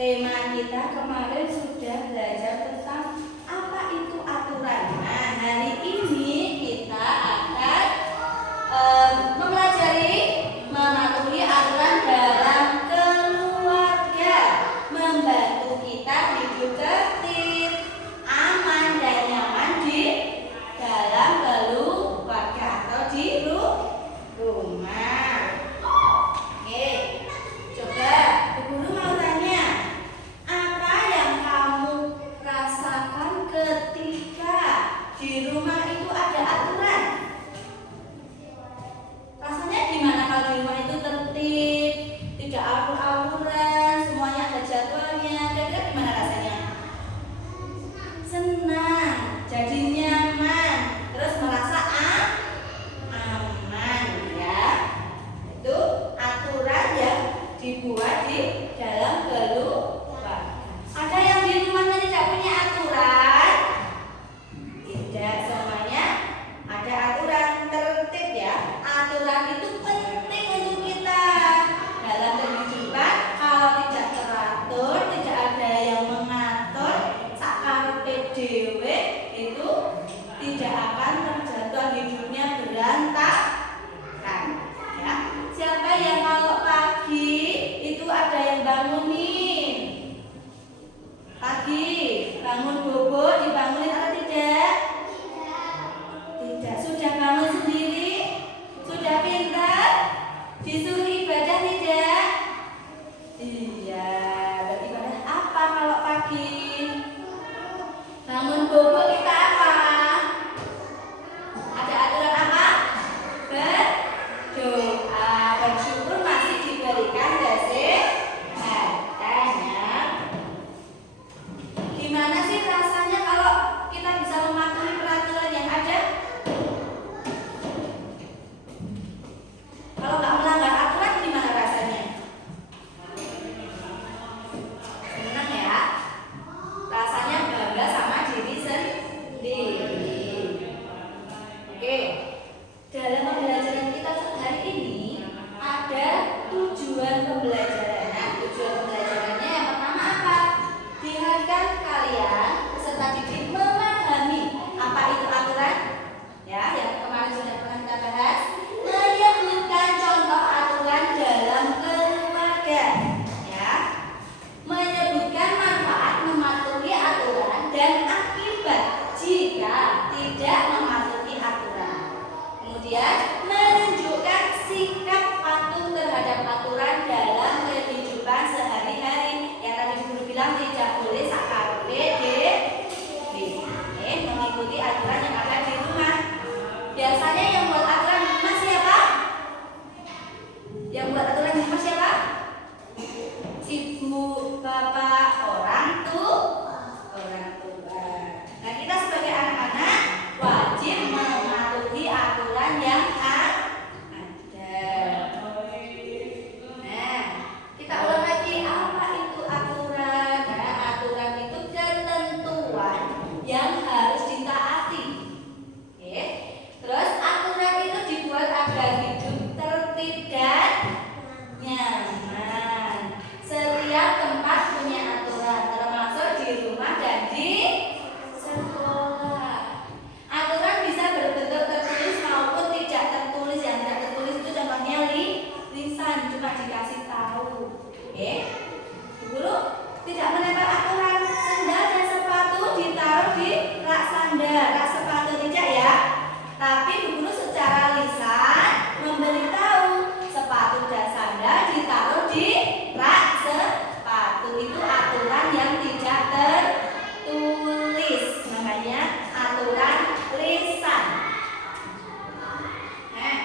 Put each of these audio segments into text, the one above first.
Tema kita kemarin sudah belajar tentang apa itu aturan. Nah, hari ini kita akan mempelajari mematuhi aturan dalam keluarga, membantu kita hidup tertib, aman dan nyaman di dalam keluarga atau di rumah. Oke, coba Bu Guru mau tanya, apa yang kamu rasakan ketika di rumah itu ada aturan? Rasanya gimana kalau di rumah itu tertib, tidak awur-awuran, semuanya ada jadwalnya? Kira-kira gimana rasanya? Senang, jadi nyaman, terus merasa aman ya. Itu aturan yang dibuat di dalam keluarga. Ada yang di rumahnya tidak punya aturan? Tidak, semuanya ada aturan, tertib ya. Aturan itu penting untuk kita dalam kehidupan. Kalau tidak teratur, tidak ada yang mengatur, sakarepe dhewe itu tidak akan terjadwal, hidupnya berantakan ya. Siapa yang kalau pagi itu ada yang bangunin? Pagi bangun bobo dibangunin atau tidak? Tidak. Sudah bangun sendiri? Sudah pintar? Disuruh ibadah tidak? Iya. Beribadah apa kalau pagi? Bangun bobo kita apa? Ada aturan apa? Berdoa, bersyukur masih diberikan kesehatan ya. Gimana sih rasanya kalau kita bisa mematuhi peraturan yang ada? Kalau nggak melanggar aturan gimana rasanya? Senang ya? Rasanya bangga sama diri sendiri. Oke, dalam pembelajaran kita hari ini ada tujuan pembelajaran. Nah, tujuan pembelajarannya yang pertama apa? Diharapkan kalian peserta didik memahami apa itu aturan. Ya, yang kemarin sudah pernah kita bahas. Menyebutkan contoh aturan dalam keluarga. Ya, menyebutkan manfaat mematuhi aturan dan akibat jika tidak mematuhi aturan. Kemudian menunjukkan sikap patuh terhadap aturan dalam kehidupan sehari-hari. Yang tadi Guru bilang tidak boleh sakarepe dhewe. Mengikuti aturan yang ada di rumah. Biasanya yang buat aturan di rumah siapa? Yang buat aturan di rumah siapa? Ibu, bapak, orang tua. Nah, kita sebagai anak-anak wajib mematuhi aturan yang ada. Nah, kita ulang lagi, apa itu aturan? Nah, aturan itu ketentuan yang harus ditaati. Oke. Terus aturan itu dibuat agar hidup tertib dan nyaman. Setiap tempat punya aturan, termasuk di rumah dan di sekolah. Aturan bisa berbentuk tertulis maupun tidak tertulis. Yang tidak tertulis itu contohnya lisan, cuma dikasih tahu. Oke. Guru tidak menempel aturan. Sandal dan sepatu ditaruh di rak sandal, rak sepatu tidak ya. Tapi guru secara lisan memberitahu sepatu dan sandal ditaruh di rak sepatu. Itu aturan yang tidak tertulis, namanya aturan lisan. Nah,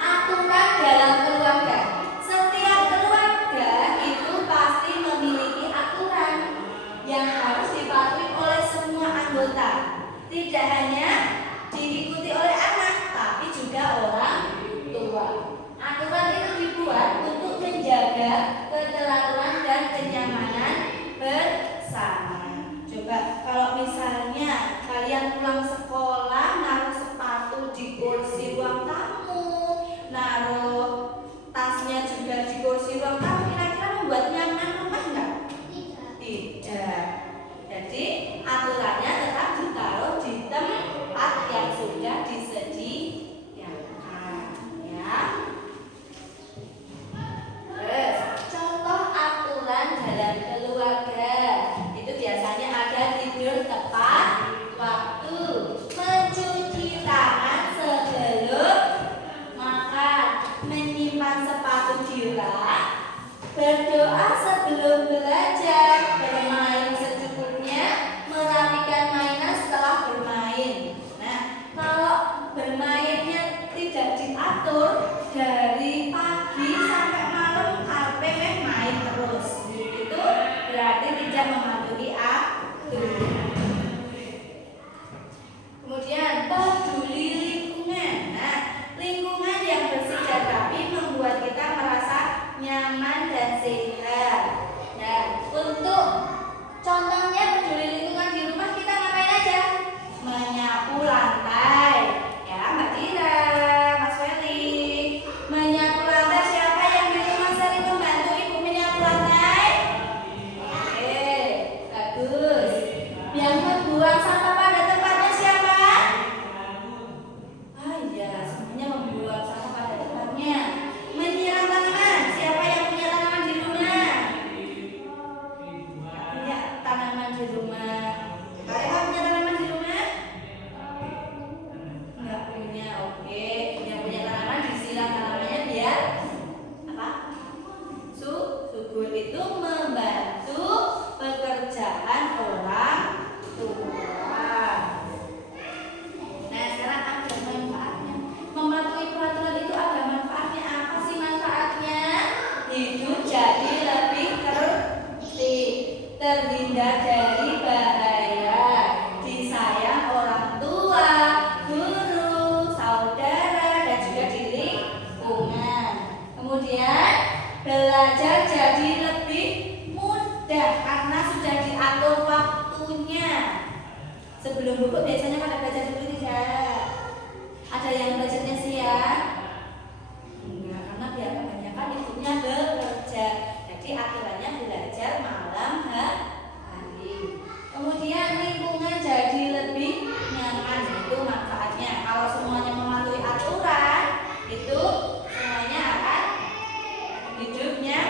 aturan dalam keluarga. Setiap keluarga itu pasti memiliki aturan yang harus dipatuhi oleh semua anggota. Tidak hanya diikuti oleh anak, tapi juga orang tua. Aturan itu dibuat untuk menjaga keteraturan dan kenyamanan bersama. Coba kalau misalnya kalian pulang sekolah naruh sepatu di kursi ruang tamu, naruh tasnya juga di kursi ruang tamu, kira-kira membuat nyaman rumah enggak? menyimpan sepatu di rak, berdoa sebelum belajar, bermain secukupnya, merapikan mainan setelah bermain. Nah, kalau bermainnya tidak diatur, dari pagi sampai malam sampai main terus, itu berarti tidak mematuhi aturan. Kemudian peduli lingkungan. Nah, lingkungan yang bersih dan rapi membuat kita merasa nyaman dan sehat. Nah, untuk contohnya peduli lingkungan di rumah kita ngapain aja? Menyapu lantai, ya Mbak Dira, Mas Feli. Menyapu lantai, siapa yang di rumah sering membantu ibu menyapu lantai? Oke, bagus. Yang membuang sampah pada tempatnya siapa? Ah iya, semuanya membuang sampah pada tempatnya. Menyiram tanaman, siapa yang punya tanaman di rumah? Punya tanaman di rumah. Kalian punya tanaman di rumah? Enggak punya, oke. Yang punya tanaman disiram tanamannya biar apa? Subur. Itu membantu pekerjaan orang tua. Nah, sekarang ada manfaatnya. Mematuhi peraturan itu ada manfaatnya. Apa sih manfaatnya? Hidup jadi lebih tertib, terhindar dari bahaya, disayang orang tua, guru, saudara, dan juga di lingkungan. Kemudian belajar jadi lebih mudah karena sudah diatur waktunya. Sebelum buku biasanya pada belajar dulu tidak? Ada yang belajarnya siang? Enggak, karena biar kebanyakan ibunya bekerja. Jadi aturannya belajar malam hari. Kemudian lingkungan jadi lebih nyaman, itu manfaatnya. Kalau semuanya mematuhi aturan, itu semuanya akan hidupnya.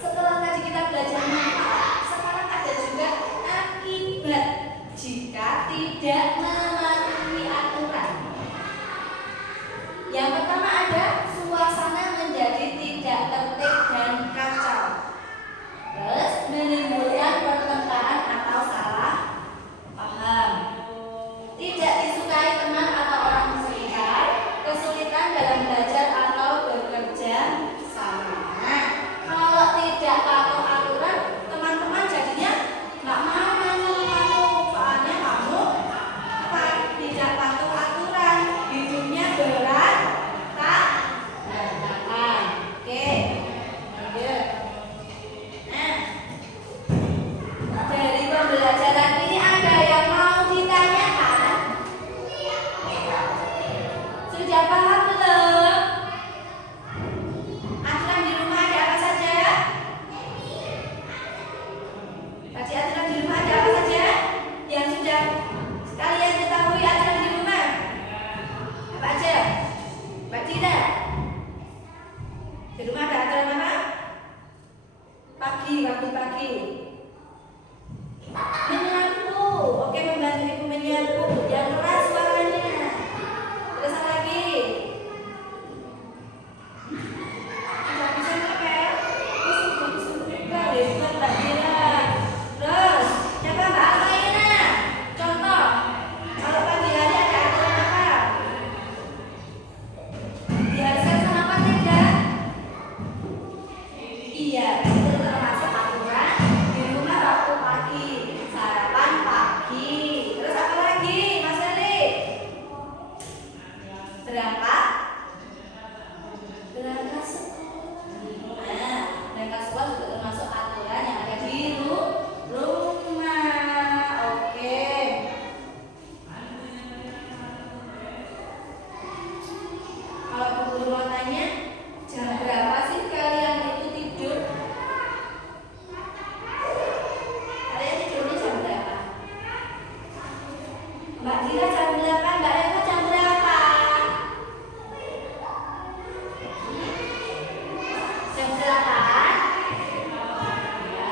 Setelah tadi kita belajar manfaat, sekarang ada juga akibat jika tidak mematuhi aturan. Yang pertama ada suasana menjadi tidak tertib dan kacau. Terus menimbulkan pertengkaran atau salah paham. Tidak disukai teman atau orang sekitar, kesulitan dalam belajar atau bekerja sama. Nah, kalau tidak patuh aturan, teman-teman jadinya nggak mau kamu. Soalnya kamu apa? Tidak patuh aturan, hidupnya berat, tak berantakan. Oke, lanjut. Nah, dari pembelajaran ini ada yang mau ditanyakan? Sudah paham belum? Aturan di rumah ada apa saja? Tadi aturan di rumah ada apa saja? Yang sudah kalian ketahui aturan di rumah? Apa aja? Mbak Dina? Di rumah ada aturan apa? Pagi, waktu pagi. Menyapu, oke, membantu ibu menyapu. Yang keras suaranya. Terus apa lagi? Tidak bisa ngepel. Suka deh, Mbak Dina. Terus, siapa Mbak Almaina? Contoh, kalau pagi hari ada aturan apa? Diharuskan sarapan tidak? Iya, itu termasuk aturan di rumah waktu pagi. Sarapan pagi. Terus apa lagi, Mas Feli? Berangkat sekolah. Nah, berangkat sekolah juga termasuk aturan yang ada di rumah. Oke. Kalau Bu Guru mau tanya, jam berapa sih kalian itu tidur? Kalian tidurnya jam berapa? Mbak Dira jam 8, Mbak Reva jam berapa? Jam 8?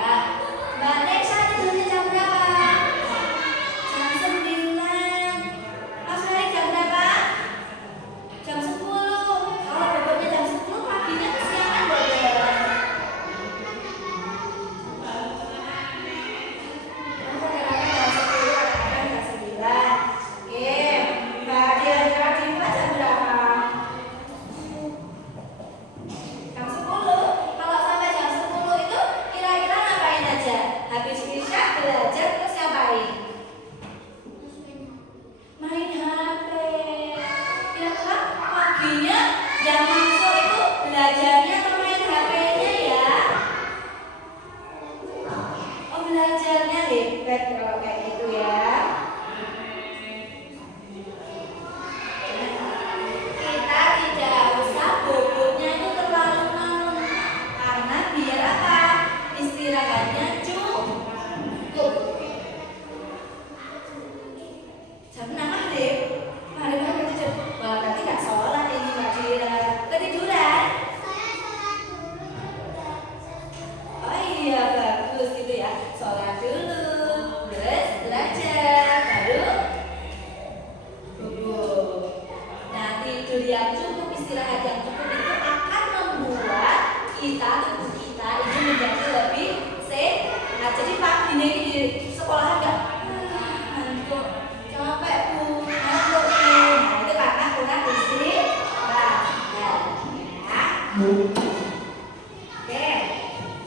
Ya. Mbak Nesa tidurnya jam berapa? Jam 9. Mas Ferry jam berapa? Jam 10. Yang masuk itu belajarnya atau main HP-nya ya? Oh, belajarnya hebat kalau kayak gitu ya. Kita tidak usah bobotnya itu terlalu malam karena biar apa? Istirahatnya cukup. Jam 6 maghrib. Maghrib ketiduran. Wah, berarti nggak sholat ini Mbak Dira. Ketiduran. Oh iya, bagus gitu ya. Sholat dulu, terus belajar, baru bobo. Nah, tidur yang cukup, istirahat yang cukup itu akan membuat tubuh kita itu menjadi lebih sehat. Jadi paginya ini di sekolahan nggak ngantuk, capek bu, ngantuk bu. Nah, itu karena kurang istirahat. Oke,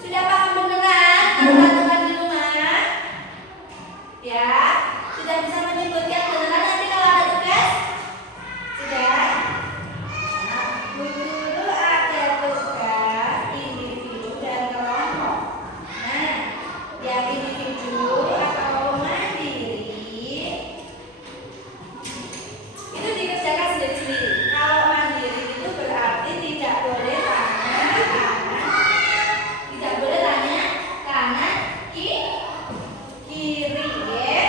sudah paham beneran teman-teman di rumah? Ya, sudah bisa menyebutkan beneran nanti kalau ada tugas? Sudah? Nah, Bu Guru ada tugas individu dan kelompok. Nah, yang individu atau mandiri itu dikerjakan sendiri-sendiri. Kalau mandiri itu berarti tidak boleh tanya kanan, tidak boleh tanya kanan, kiri, ya.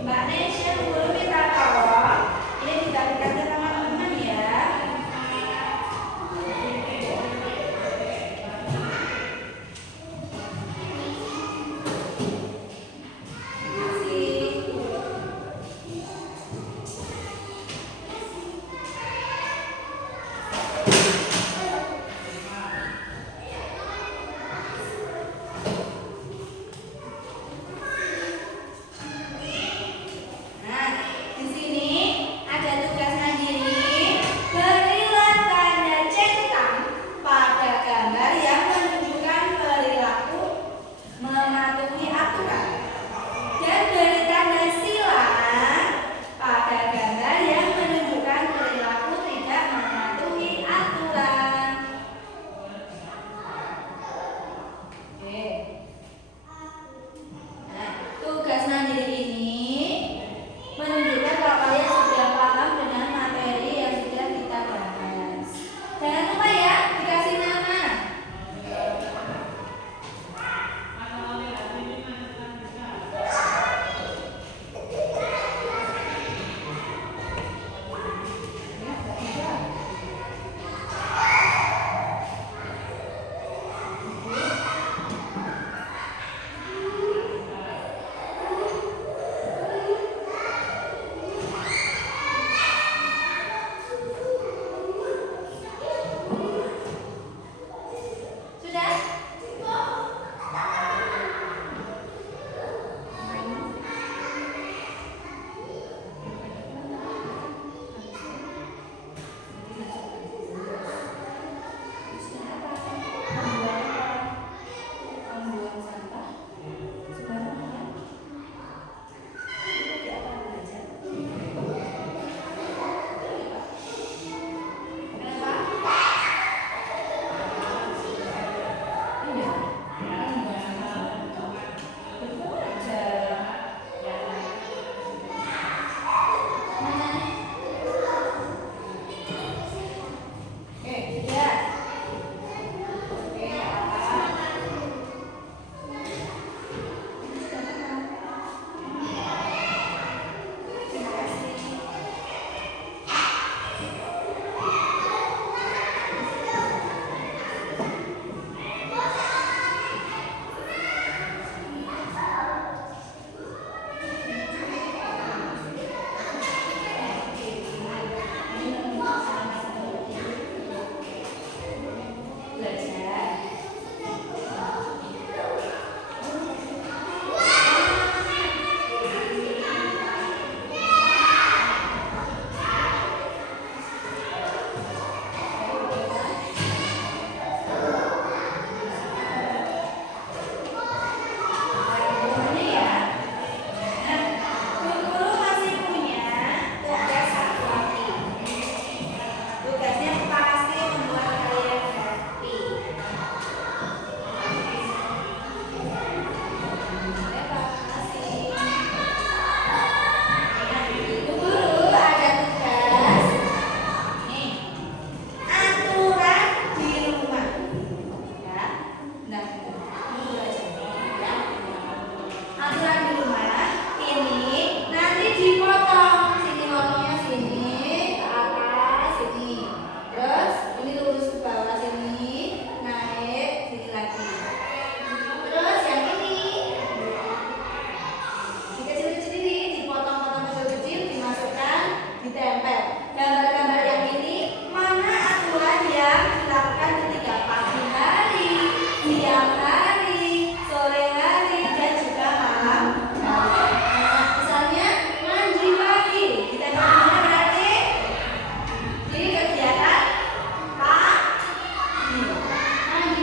Mbak Nesya, Bu Guru minta tolong ini dibagikan ke teman-teman ya. Terima kasih.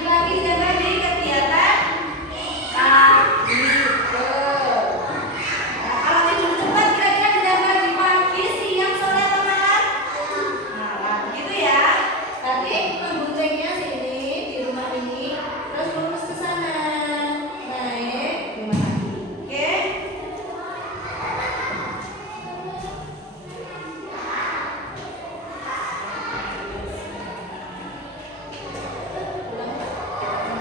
lagi ditambah di kegiatan pagi. Tuh. Nah, kalau tidur cepat kira-kira ditambah di pagi, siang, sore atau malam? Malam, gitu ya. Tadi memboncengnya sini di rumah ini, terus lurus ke sana, naik rumah lagi. Oke? Ulang.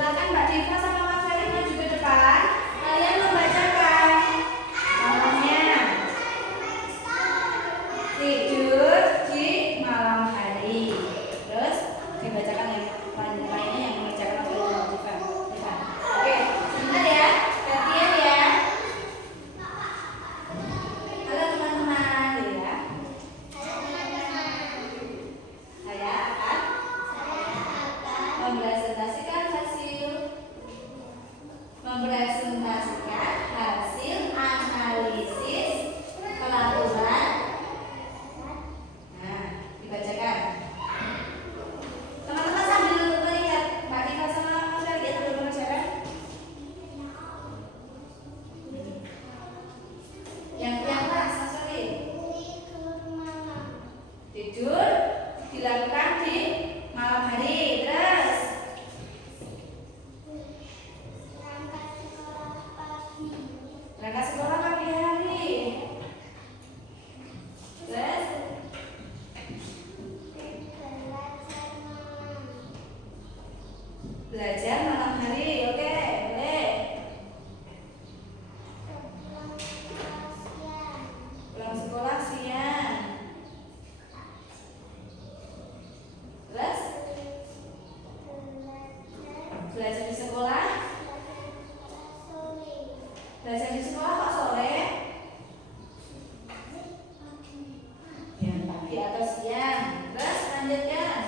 Silakan Mbak Diva sama Mas Ferry maju ke depan. Kalian membacakan malamnya. Tidur di malam hari. Terus dibacakan yang lainnya yang mengerjakan oleh Mbak Diva. Oke, sebentar ya. Gantian ya. Halo teman-teman, ya. Saya akan mempresentasikan hasil analisis peraturan. Nah, dibacakan. Teman-teman sambil melihat Mbak Diva sama Mas Ferry ya, sambil mengerjakan. Yang keras, Mas Ferry. Tidur dilakukan di malam hari. Terus berangkat sekolah pagi hari. Terus belajar malam hari. Oke, boleh. Pulang sekolah siang. Terus belajar di sekolah. Belajar di sekolah kok sore? Ya, pagi atau siang. Terus lanjutkan.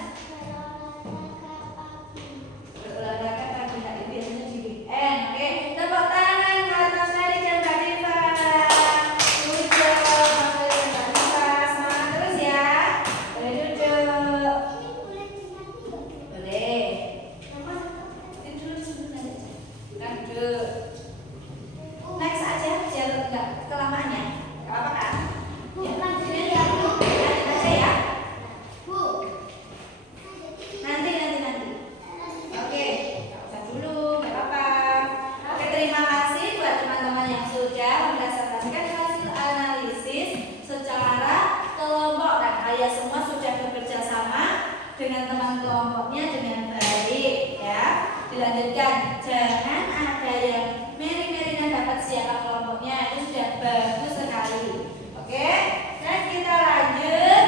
Berolahraga pagi hari biasanya di weekend. Oke, tepuk tangan buat Mas Ferry dan Mbak Diva. Duduk, Mas Ferry dan Mbak Diva. Semangat terus ya. Boleh duduk. Boleh. Tidur sebentar aja. Duduk. Next aja biar enggak kelamaan ya. Enggak apa-apa kan? Ya, lanjut aja ya. Bu. Nanti. Oke, baca dulu, enggak apa-apa. Oke, terima kasih buat teman-teman yang sudah mempresentasikan hasil analisis secara kelompok. Dan kalian semua sudah bekerja sama dengan teman kelompoknya dengan baik ya. Dilanjutkan, jangan ada yang meri-meri dan dapat siapa kelompoknya, itu sudah bagus sekali. Oke, dan kita lanjut.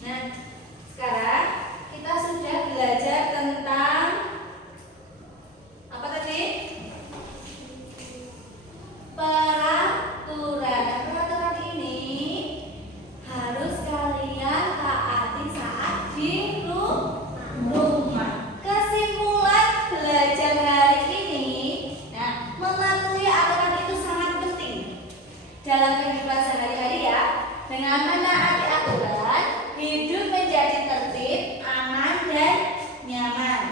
Nah, sekarang kita sudah belajar tentang apa tadi? Peraturan. Nah, peraturan ini harus kalian taati saat di rumah. Kesimpulan belajar hari ini, nah, mematuhi aturan itu sangat penting dalam kehidupan sehari-hari ya. Dengan menaati aturan, hidup menjadi tertib, aman dan nyaman.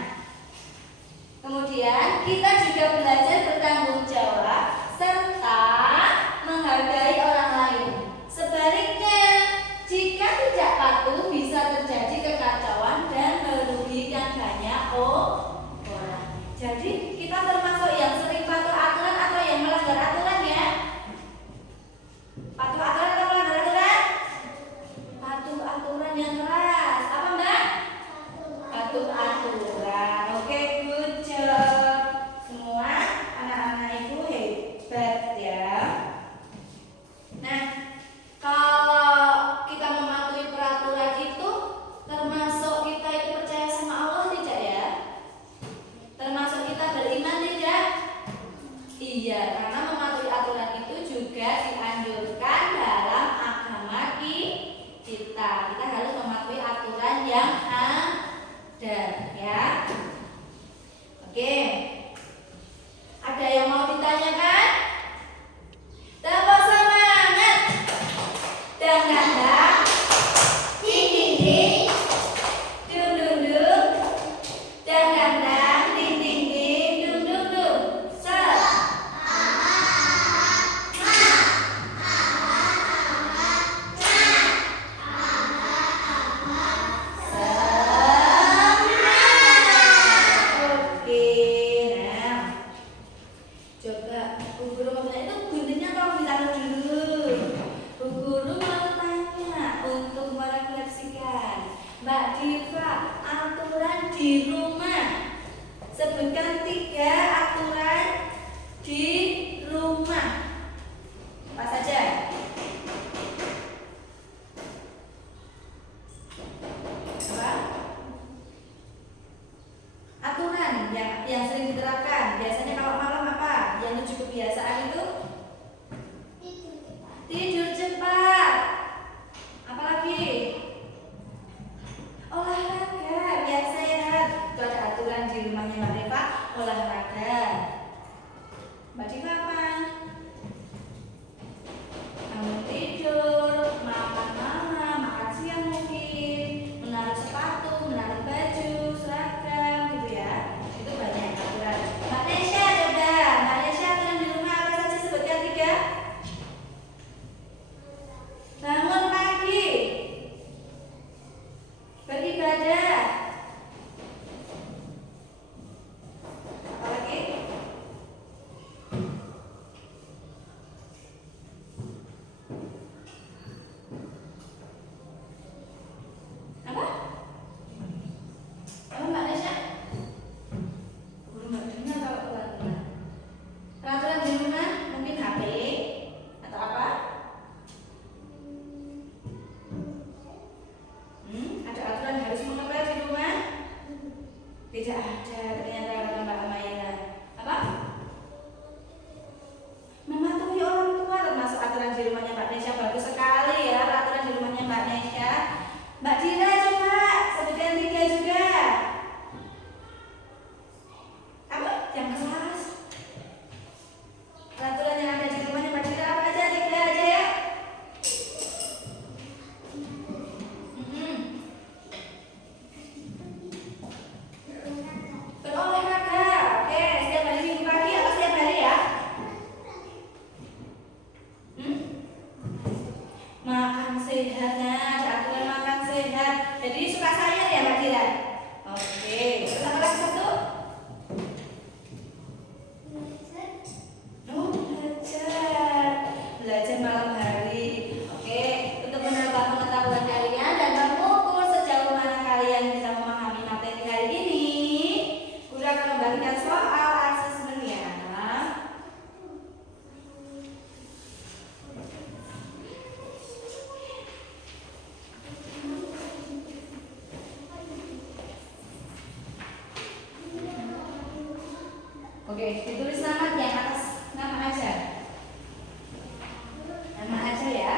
Kemudian kita juga belajar bertanggung jawab serta menghargai orang lain. Sebaliknya, jika tidak patuh bisa terjadi kekacauan dan merugikan banyak orang. Jadi kita termasuk yang sering patuh aturan atau yang melanggar aturan ya? Patuh aturan atau melanggar aturan? Patuh aturan yang keras. Apa Mbak? Patuh aturan. Oke, good job. Semua anak-anak ibu hebat ya. Nah, kalau kita mematuhi peraturan itu termasuk kita itu percaya sama Allah tidak ya? Termasuk kita beriman tidak? Iya, karena mematuhi aturan itu juga dianjurkan dalam agama kita. Kita harus mematuhi aturan yang ada ya. Oke. Ada yang mau ditanyakan? Tepuk semangat. Dang-dang-dang. Ding-ding-ding. Dung-dung-dung. Dang-dang-dang. Ding-ding-ding. Dung-dung-dung. Mbak Diva, aturan di rumah. Sebutkan 3 aturan di rumah. Apa saja? Apa? Aturan yang sering diterapkan. Biasanya kalau malam apa? Yang tujuh kebiasaan itu? Tidur cepat. Apalagi? Olahraga biar sehat. Itu ada aturan di rumahnya Mbak Diva, olahraga. Mbak Diva apa? Bangun tidur, makan malam, makan siang mungkin, menaruh sepatu, menaruh baju, seragam gitu ya. Itu banyak aturan. Mbak Nesya coba, Mbak Nesya aturan di rumah apa saja, sebutkan 3. Bangun pagi, beribadah. Apa lagi? Apa? Apa Mbak Nesya? Belum Mbak dengar kalau pelan-pelan. Peraturan di rumah mungkin HP atau apa? Ada aturan harus mengepel di rumah? Tidak ada ternyata kata Mbak Amayla. Apa? Mematuhi orang tua termasuk aturan di rumahnya Mbak Nesya. Bagus sekali ya peraturan di rumahnya Mbak Nesya. Mbak Dira coba sebutkan 3 juga. Apa? Yang keras. Peraturan yang ada di rumahnya Mbak Dira apa aja? 3 aja ya. Berolahraga. Oke, setiap hari Minggu pagi atau setiap hari ya? Makan sehat, nah ada aturan makan sehat. Jadi suka sayur ya Mbak Dira? Oke, terus apa lagi satu? Oh, belajar malam hari. Oke, untuk menambah pengetahuan kalian dan mengukur sejauh mana kalian bisa memahami materi hari ini, guru akan membagikan soal asesmen ya. Oke, ditulis nama yang atas nama aja. Nama aja ya.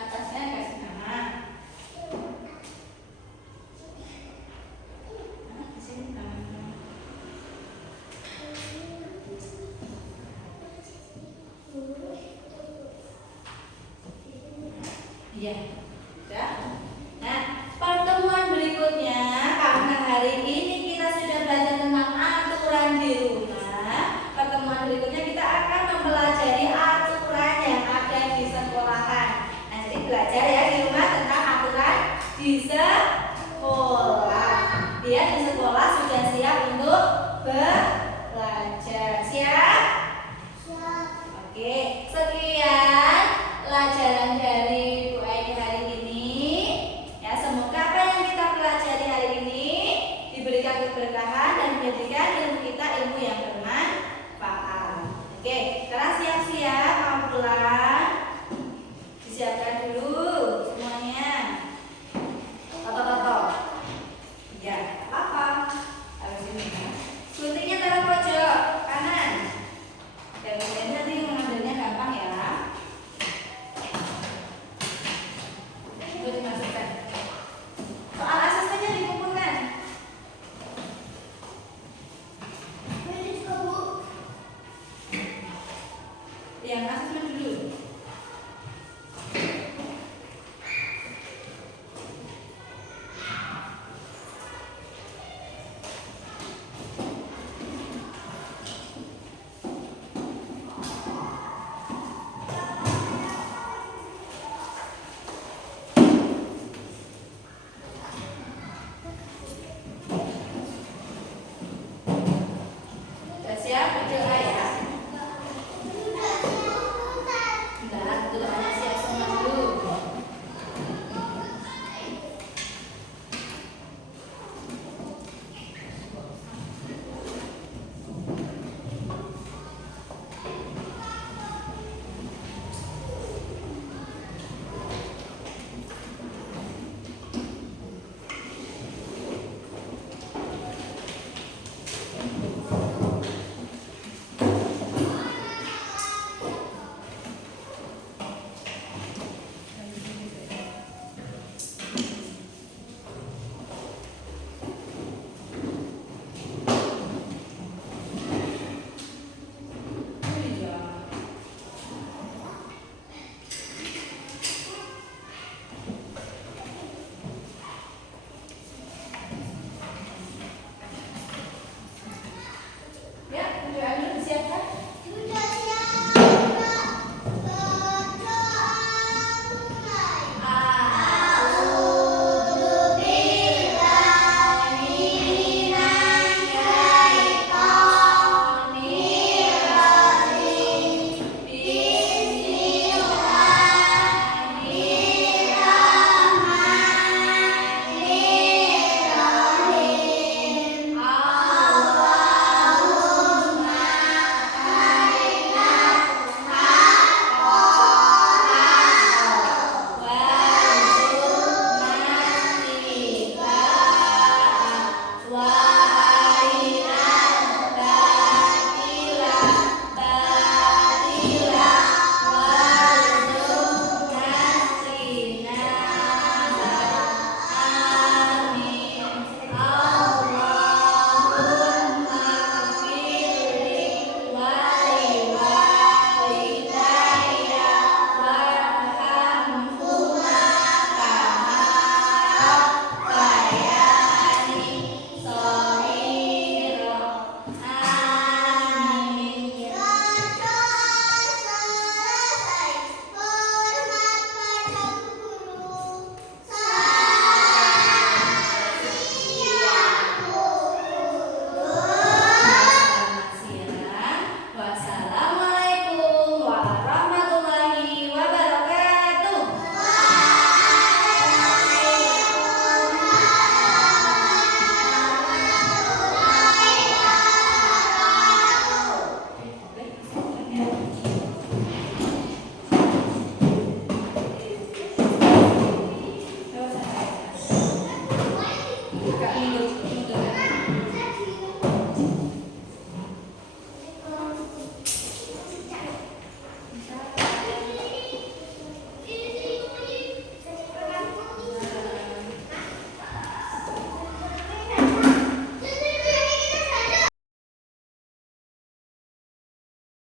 Atasnya kasih nama. Nah, di sini namanya. Iya. Sudah. Nah, pertemuan berikutnya karena hari ini kita sudah belajar tentang aturan di rumah. Pertemuan berikutnya kita akan mempelajari aturan yang ada di sekolahan. Nah, jadi belajar ya di rumah tentang aturan di sekolah. Biar di sekolah sudah siap untuk belajar. Siap? Oke, sekian pelajaran dari Bu Aini hari ini. Ya, semoga apa yang kita pelajari hari ini diberikan keberkahan dan menjadikan ilmu kita ilmu yang bermanfaat. Oke, sekarang